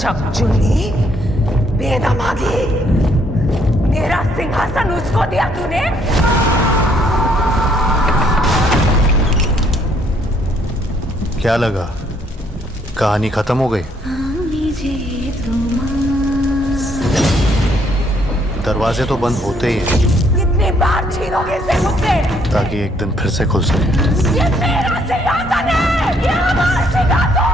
शकचुनी, बेदमागी, मेरा सिंहासन उसको दिया तूने। क्या लगा, कहानी खत्म हो गई? दरवाजे तो बंद होते ही हैं। कितनी बार छीनोगे इसे मुझसे, ताकि एक दिन फिर से खुल सके। ये मेरा सिंहासन है, ये हमारा सिंहासन।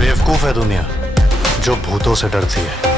बेवकूफ है दुनिया जो भूतों से डरती है।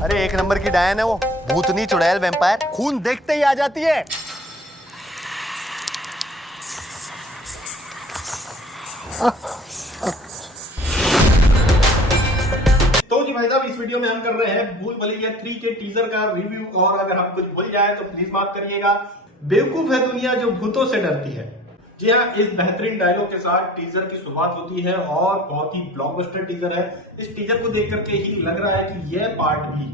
अरे एक नंबर की डायन है वो, भूतनी चुड़ैल वैम्पायर, खून देखते ही आ जाती है। तो जी भाई साहब, इस वीडियो में हम कर रहे हैं भूल भुलैया 3 के टीजर का रिव्यू। और अगर हम कुछ भूल जाए तो प्लीज माफ करिएगा। बेवकूफ है दुनिया जो भूतों से डरती है। जी हाँ, इस बेहतरीन डायलॉग के साथ टीजर की शुरुआत होती है और बहुत ही ब्लॉकबस्टर टीजर है। इस टीजर को देख करके ही लग रहा है कि यह पार्ट भी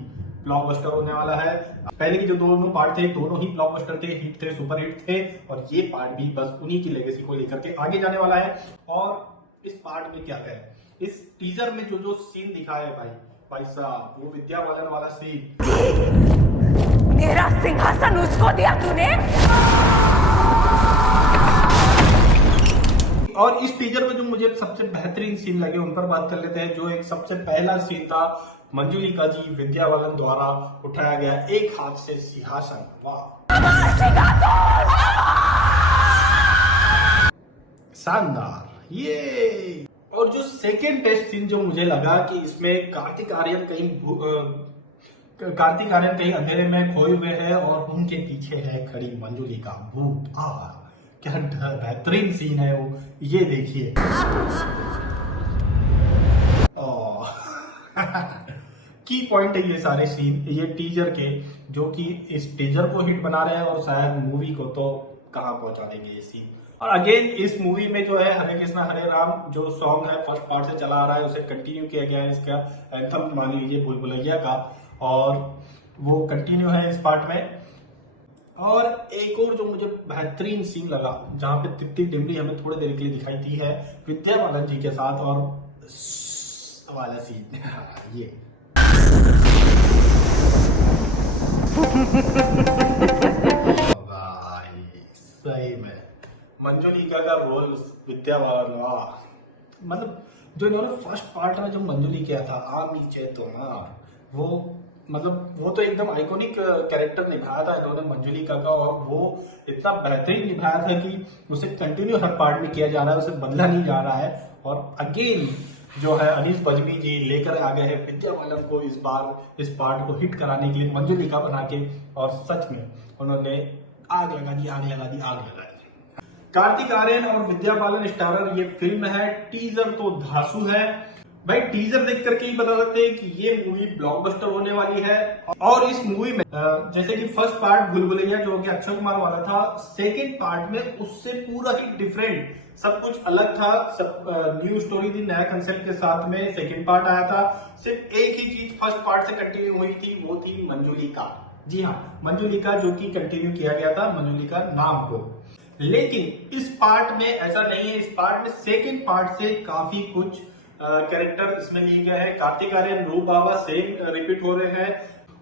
ब्लॉकबस्टर होने वाला है। पहले के जो दोनों पार्ट थे दोनों ही ब्लॉकबस्टर थे, हिट थे, सुपर हिट थे, और ये पार्ट भी बस उन्हीं की लेगेसी को लेकर के आगे जाने वाला है। और इस पार्ट में क्या है, इस टीजर में जो जो सीन दिखाया है भाई साहब, वो विद्या बालन वाला सीन। मेरा सिंहासन उसको दिया तूने। और इस टीजर में जो मुझे सबसे बेहतरीन सीन लगे उन पर बात कर लेते हैं। जो एक सबसे पहला सीन था, मंजुलिका जी विद्या बालन द्वारा उठाया गया एक हाथ से सिंहासन। वाह, शानदार ये। और जो सेकेंड टेस्ट सीन जो मुझे लगा कि इसमें कार्तिक आर्यन कहीं अंधेरे में खोए हुए हैं और उनके पीछे है खड़ी मंजुलिका भूत। क्या बेहतरीन सीन है वो, ये देखिए। की पॉइंट है ये सारे सीन, ये टीजर के, जो कि इस टीजर को हिट बना रहे हैं और शायद मूवी को तो कहां पहुंचा देंगे ये सीन। और अगेन इस मूवी में जो है हरे कृष्णा हरे राम जो सॉन्ग है फर्स्ट पार्ट से चला आ रहा है, उसे कंटिन्यू किया गया है। इसका एंथम मान लीजिए भूल भुलैया का, और वो कंटिन्यू है इस पार्ट में। और एक और जो मुझे बेहतरीन सीन लगा, जहां पे तिप्ती डिमरी हमें थोड़ी देर के लिए दिखाई दी है विद्या बालन जी के साथ, और वाला सीन ये भाई सही में मंजुलिका का रोल विद्या बालन, मतलब जो इन्होंने फर्स्ट पार्ट में जो मंजुली किया था, आ नीचे तो मार, वो तो एकदम आइकॉनिक कैरेक्टर निभाया था इन्होंने मंजुलिका का। और वो इतना बेहतरीन निभाया था कि उसे कंटिन्यू हर पार्ट में किया जा रहा है, उसे बदला नहीं जा रहा है। और अगेन जो है अनीस बज्मी जी लेकर आ गए हैं विद्या बालन को इस बार इस पार्ट को हिट कराने के लिए मंजुलिका बना के, और सच में उन्होंने आग लगा दी। कार्तिक आर्यन और विद्या बालन स्टारर ये फिल्म है। टीजर तो धांसू है भाई, टीजर देख करके ही बता सकते हैं कि ये मूवी ब्लॉकबस्टर होने वाली है। और इस मूवी में जैसे कि फर्स्ट पार्ट भूल भुलैया जो कि अक्षय कुमार वाला था, सेकंड पार्ट में उससे पूरा ही डिफरेंट, सब कुछ अलग था, सब न्यू स्टोरी थी, नया कंसेप्ट के साथ में सेकंड पार्ट आया था। सिर्फ एक ही चीज फर्स्ट पार्ट से कंटिन्यू हुई थी, वो थी मंजुलिका। जी हाँ, मंजुलिका जो कि कंटिन्यू किया गया था, मंजुलिका नाम को। लेकिन इस पार्ट में ऐसा नहीं है। इस पार्ट में सेकंड पार्ट से काफी कुछ कैरेक्टर इसमें लिए गए हैं। कार्तिक आर्यन, रूप बाबा सेम रिपीट हो रहे हैं।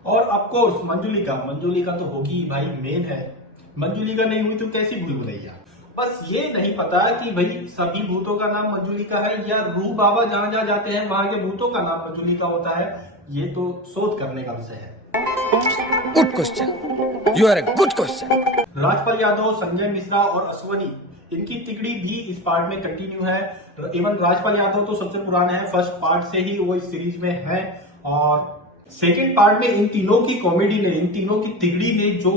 और ऑफ कोर्स मंजुलिका तो होगी भाई, मेन है। मंजुलिका नहीं हुई तो कैसी भूल भुलैया। बस ये नहीं पता कि भाई सभी भूतों का नाम मंजुलिका है या रूप बाबा जहां जहां जाते हैं वहां के भूतों का नाम मंजुलिका होता है। ये तो शोध करने का विषय है। Good question. You are a good question. Rajpal Yadav, Sanjay Mishra और अश्वनी, इनकी तिकड़ी भी इस पार्ट में कंटिन्यू है। इवन राजपाल यादव तो सबसे पुराने हैं, फर्स्ट पार्ट से ही वो इस सीरीज में है। और सेकंड पार्ट में इन तीनों की कॉमेडी ने, इन तीनों की तिकड़ी ने जो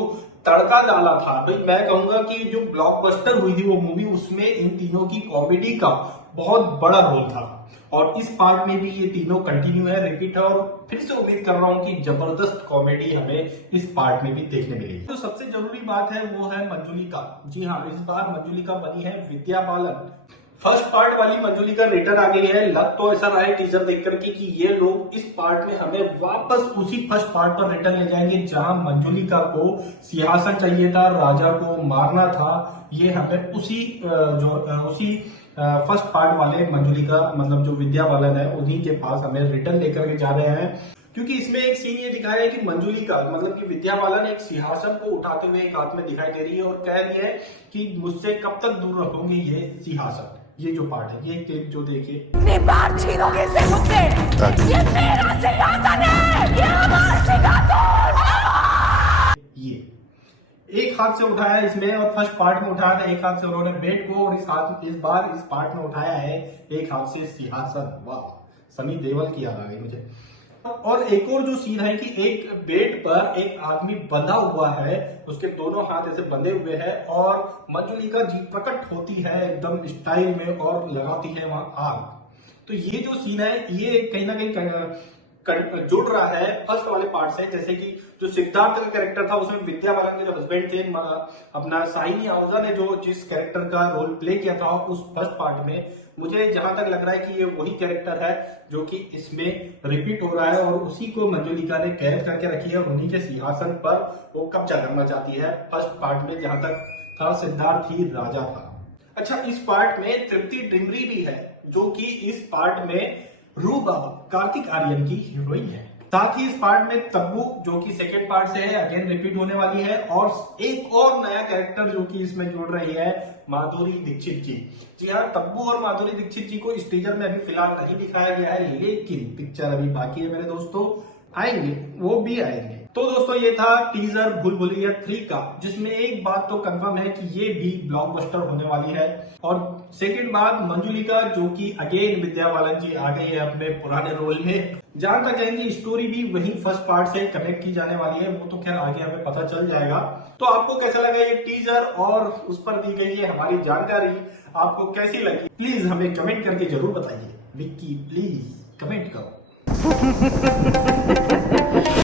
तड़का डाला था, भाई मैं कहूंगा कि जो ब्लॉकबस्टर हुई थी वो मूवी, उसमें इन तीनों की कॉमेडी का बहुत बड़ा रोल था। और इस पार्ट में भी ये तीनों कंटिन्यू है, रिपीट है। और फिर से उम्मीद कर रहा हूं कि जबरदस्त कॉमेडी हमें इस पार्ट में भी देखने मिलेगी। तो सबसे जरूरी बात है वो है मंजुलिका। जी हाँ, इस बार मंजुलिका बनी है विद्या बालन। फर्स्ट पार्ट वाली मंजुलिका रिटर्न आ गई है। लग तो ऐसा रहा है टीजर देख करके कि ये लोग इस पार्ट में हमें वापस उसी फर्स्ट पार्ट पर रिटर्न ले जाएंगे जहां मंजुलिका को सिंहासन चाहिए था, राजा को मारना था। ये हमें उसी फर्स्ट पार्ट वाले मंजुलिका, मतलब जो विद्या बालन है, उन्हीं के पास हमें रिटर्न लेकर के जा रहे हैं। क्योंकि इसमें एक सीन ये दिखाया है कि मंजुलिका, मतलब कि विद्या बालन एक सिंहासन को उठाते हुए एक हाथ में दिखाई दे रही है और कह रही है कि मुझसे कब तक दूर रखोगे ये सिंहासन। ये जो पार्ट है, ये क्लिप जो देखिए, कितनी बार छीनोगे इसे मुझसे? ये मेरा सिंहासन है, ये हमारा सिंहासन। ये एक हाथ से उठाया इसमें, और फर्स्ट पार्ट में उठाया था एक हाथ से उन्होंने बेड को, और इस बार इस पार्ट में उठाया है एक हाथ से सिंहासन। वाह, सनी देओल की याद आ गई मुझे। और एक और जो सीन है कि एक बेड पर एक आदमी बंधा हुआ है, उसके दोनों हाथ ऐसे बंधे हुए हैं, और मंजुलिका जी प्रकट होती है एकदम स्टाइल में और लगाती है वहां आग। तो ये जो सीन है ये कहीं ना कहीं जुड़ रहा है फर्स्ट वाले पार्ट से। जैसे कि जो सिद्धार्थ का कैरेक्टर था उसमें विद्या बालन के जो हस्बैंड थे, अपना साइनी आहूजा ने जो जिस कैरेक्टर का रोल प्ले किया था उस फर्स्ट पार्ट में, मुझे जहां तक लग रहा है कि ये वही कैरेक्टर है जो कि इसमें रिपीट हो रहा है, और उसी को मंजुलिका ने कैद करके रखी है और उन्हीं के सिंहासन पर वो कब्जा करना चाहती है। फर्स्ट पार्ट में जहां तक था सिद्धार्थ ही राजा था। अच्छा, इस पार्ट में तृप्ति डिमरी भी है जो कि इस पार्ट में रूबा कार्तिक आर्यन की हीरोइन है। साथ ही इस पार्ट में तब्बू जो कि सेकेंड पार्ट से है, अगेन रिपीट होने वाली है। और एक और नया कैरेक्टर जो कि इसमें जुड़ रही है, माधुरी दीक्षित जी। जी हाँ, तब्बू और माधुरी दीक्षित जी को इस टीजर में अभी फिलहाल नहीं दिखाया गया है, लेकिन पिक्चर अभी बाकी है मेरे दोस्तों, आएंगे, वो भी आएंगे। तो दोस्तों ये था टीजर भूल भुलैया 3 का, जिसमें एक बात तो कंफर्म है कि ये भी ब्लॉकबस्टर होने वाली है। और सेकंड बात, मंजुलिका जो कि अगेन विद्या बालन जी आ गई है अपने पुराने रोल में। जहां तक कहेंगे स्टोरी भी वही फर्स्ट पार्ट से कनेक्ट की जाने वाली है, वो तो खैर आगे हमें पता चल जाएगा। तो आपको कैसा लगा ये टीजर और उस पर दी गई है हमारी जानकारी, आपको कैसी लगी प्लीज हमें कमेंट करके जरूर बताइए। विक्की प्लीज कमेंट करो।